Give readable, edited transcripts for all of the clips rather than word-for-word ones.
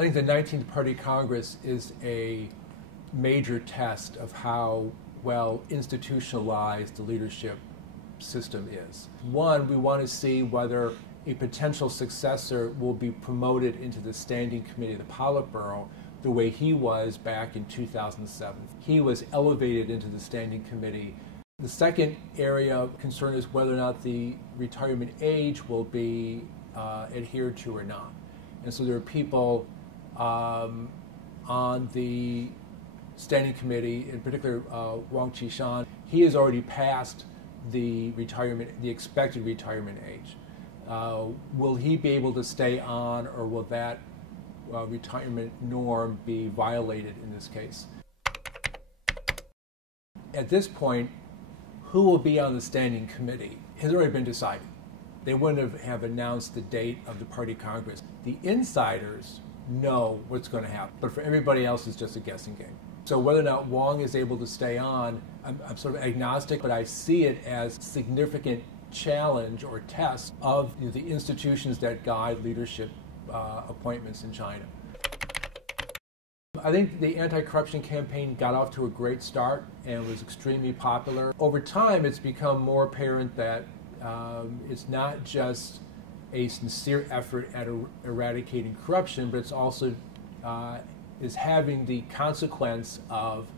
I think the 19th Party Congress is a major test of how well institutionalized the leadership system is. One, we want to see whether a potential successor will be promoted into the Standing Committee of the Politburo the way he was back in 2007. He was elevated into the Standing Committee. The second area of concern is whether or not the retirement age will be adhered to or not. And so there are people on the Standing Committee, in particular Wang Qishan. He has already passed the expected retirement age. Will he be able to stay on, or will that retirement norm be violated in this case? At this point, who will be on the Standing Committee has already been decided. They wouldn't have announced the date of the Party Congress. The insiders know what's going to happen, but for everybody else, it's just a guessing game. So whether or not Wang is able to stay on, I'm sort of agnostic, but I see it as a significant challenge or test of the institutions that guide leadership appointments in China. I think the anti-corruption campaign got off to a great start and was extremely popular. Over time, it's become more apparent that it's not just a sincere effort at eradicating corruption, but it's also is having the consequence of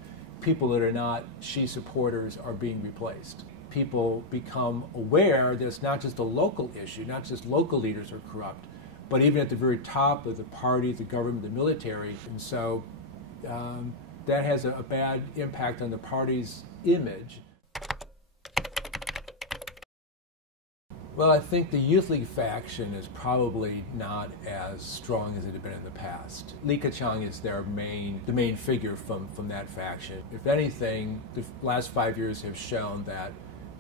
people that are not Xi supporters are being replaced. People become aware that it's not just a local issue, not just local leaders are corrupt, but even at the very top of the party, the government, the military. And so that has a bad impact on the party's image. Well, I think the Youth League faction is probably not as strong as it had been in the past. Li Keqiang is the main figure from that faction. If anything, the last 5 years have shown that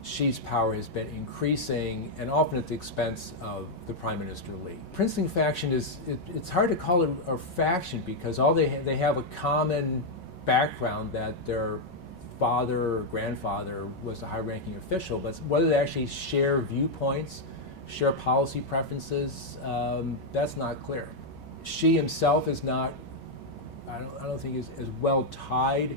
Xi's power has been increasing, and often at the expense of the Prime Minister Li. Princeling faction it's hard to call it a faction because they have a common background that their father or grandfather was a high-ranking official, but whether they actually share viewpoints, share policy preferences, that's not clear. Xi himself is not, I don't think is as well tied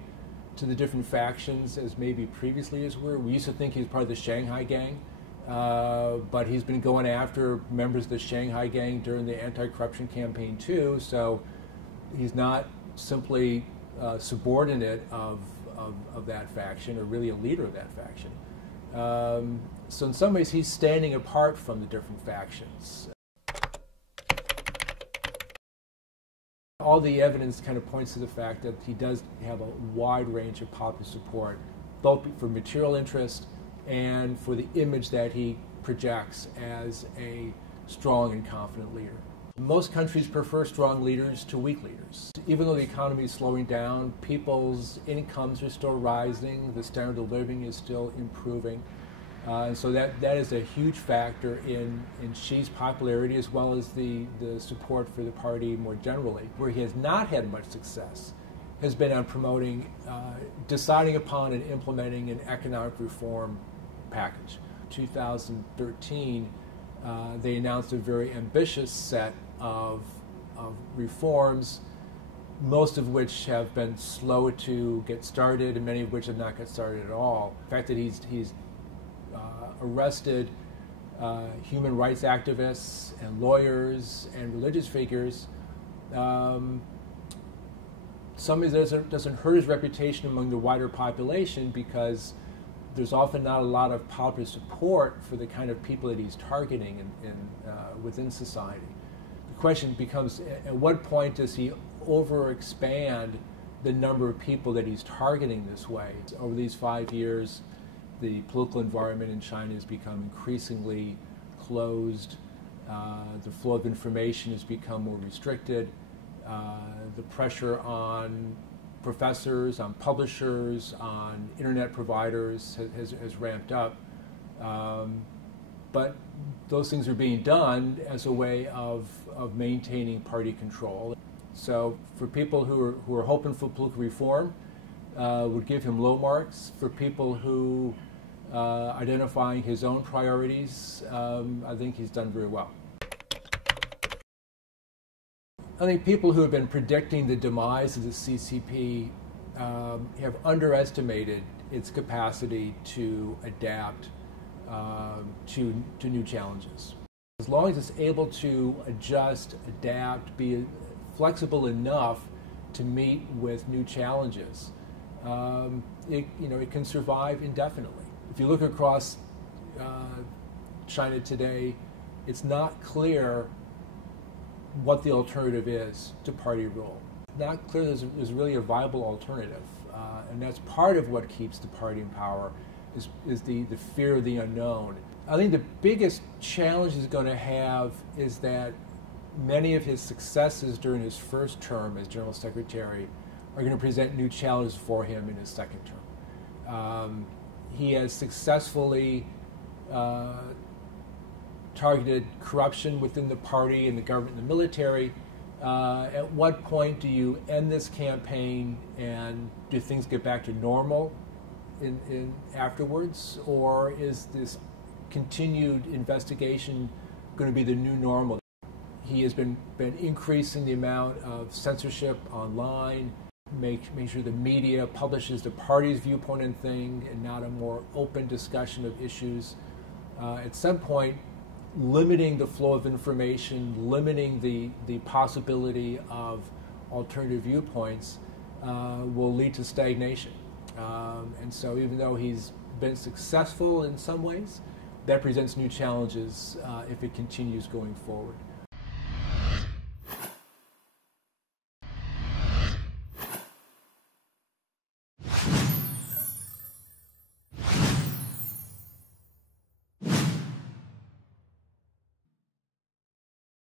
to the different factions as maybe previously leaders were. We used to think he was part of the Shanghai Gang, but he's been going after members of the Shanghai Gang during the anti-corruption campaign too, so he's not simply subordinate of that faction, or really a leader of that faction. So in some ways, he's standing apart from the different factions. All the evidence kind of points to the fact that he does have a wide range of popular support, both for material interest and for the image that he projects as a strong and confident leader. Most countries prefer strong leaders to weak leaders. Even though the economy is slowing down, people's incomes are still rising, the standard of living is still improving. And so that is a huge factor in Xi's popularity, as well as the support for the party more generally. Where he has not had much success has been on promoting, deciding upon and implementing an economic reform package. 2013, they announced a very ambitious set of reforms, most of which have been slow to get started, and many of which have not got started at all. The fact that he's arrested human rights activists and lawyers and religious figures, some of it doesn't hurt his reputation among the wider population because there's often not a lot of popular support for the kind of people that he's targeting within society. The question becomes, at what point does he overexpand the number of people that he's targeting this way? Over these 5 years, the political environment in China has become increasingly closed. The flow of information has become more restricted. The pressure on professors, on publishers, on internet providers has ramped up. But those things are being done as a way of maintaining party control. So for people who are hoping for political reform, would give him low marks. For people who identifying his own priorities, I think he's done very well. I think people who have been predicting the demise of the CCP have underestimated its capacity to adapt to new challenges. As long as it's able to adjust, adapt, be flexible enough to meet with new challenges, it can survive indefinitely. If you look across China today, it's not clear what the alternative is to party rule. Not clear there's really a viable alternative, and that's part of what keeps the party in power, is the fear of the unknown. I think the biggest challenge he's going to have is that many of his successes during his first term as General Secretary are going to present new challenges for him in his second term. He has successfully targeted corruption within the party and the government and the military. At what point do you end this campaign and do things get back to normal in afterwards, or is this continued investigation going to be the new normal? He has been increasing the amount of censorship online, making sure the media publishes the party's viewpoint on things and not a more open discussion of issues. At some point, limiting the flow of information, limiting the possibility of alternative viewpoints will lead to stagnation. And so even though he's been successful in some ways, that presents new challenges if it continues going forward.